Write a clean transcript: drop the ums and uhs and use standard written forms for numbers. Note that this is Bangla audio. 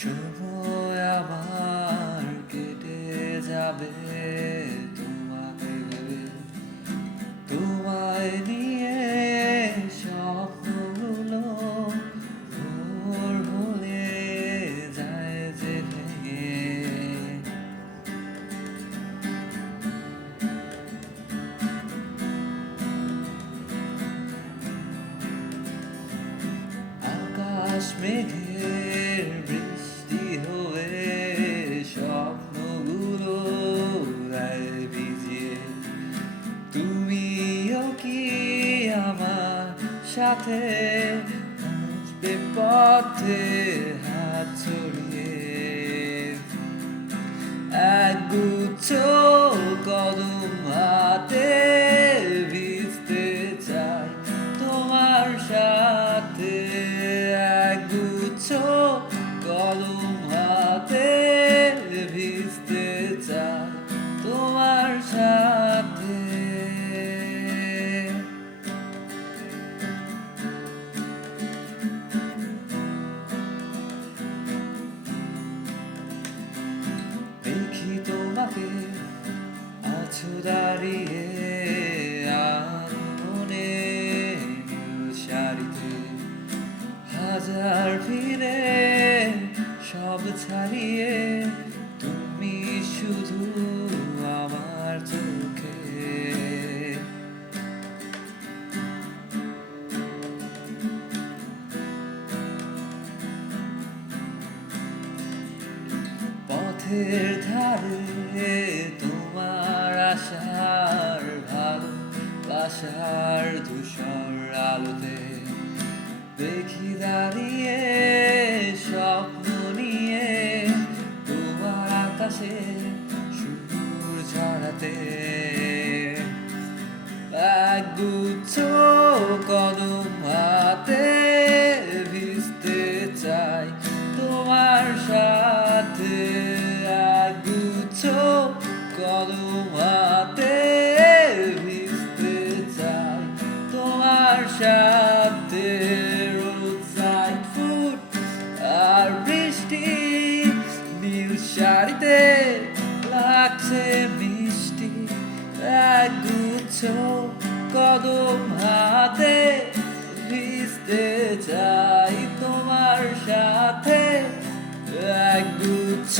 সময় আমার কেটে যাবে তোমাকে ভেবে, তোমায় নিয়ে স্বপ্নগুলো ভোর হলে যায় যে ভেঙে। আকাশ মেঘের বৃষ্টি হয়ে স্বপ্নগুলো গায়ে ভিজিয়ে, তুমিও কি আমার সাথে হাঁটবে পথে হাত ছড়িয়ে? একগুচ্ছ কদম হাতে ভিজতে চাই তোমার সাথে, একগুচ্ছ কদম হাতে ভিজতে চাই তোমার সাথে। দেখি তোমাকে আছো দাঁড়িয়ে আনমনে নীল শাড়িতে, হাজার ভিড়ে সব ছাড়িয়ে তুমি শুধু আমার চোখে। পথের ধারে তোমার আশার ভালোবাসার ধূসর আলোতে দেখি দাঁড়িয়ে স্বপ্ন নিয়ে তোমার আকাশে সুর ছড়াতে। একগুচ্ছ কদম হাতে ভিজতে চাই তোমার সাথে, একগুচ্ছ কদম হাতে ভিজতে চাই তোমার সাথে। রোডসাইড ফুড আর বৃষ্টি নীল শাড়িতে লাগছে মিষ্টি, একগুচ্ছ কদম হাতে ভিজতে চাই তোমার সাথে, একগুচ্ছ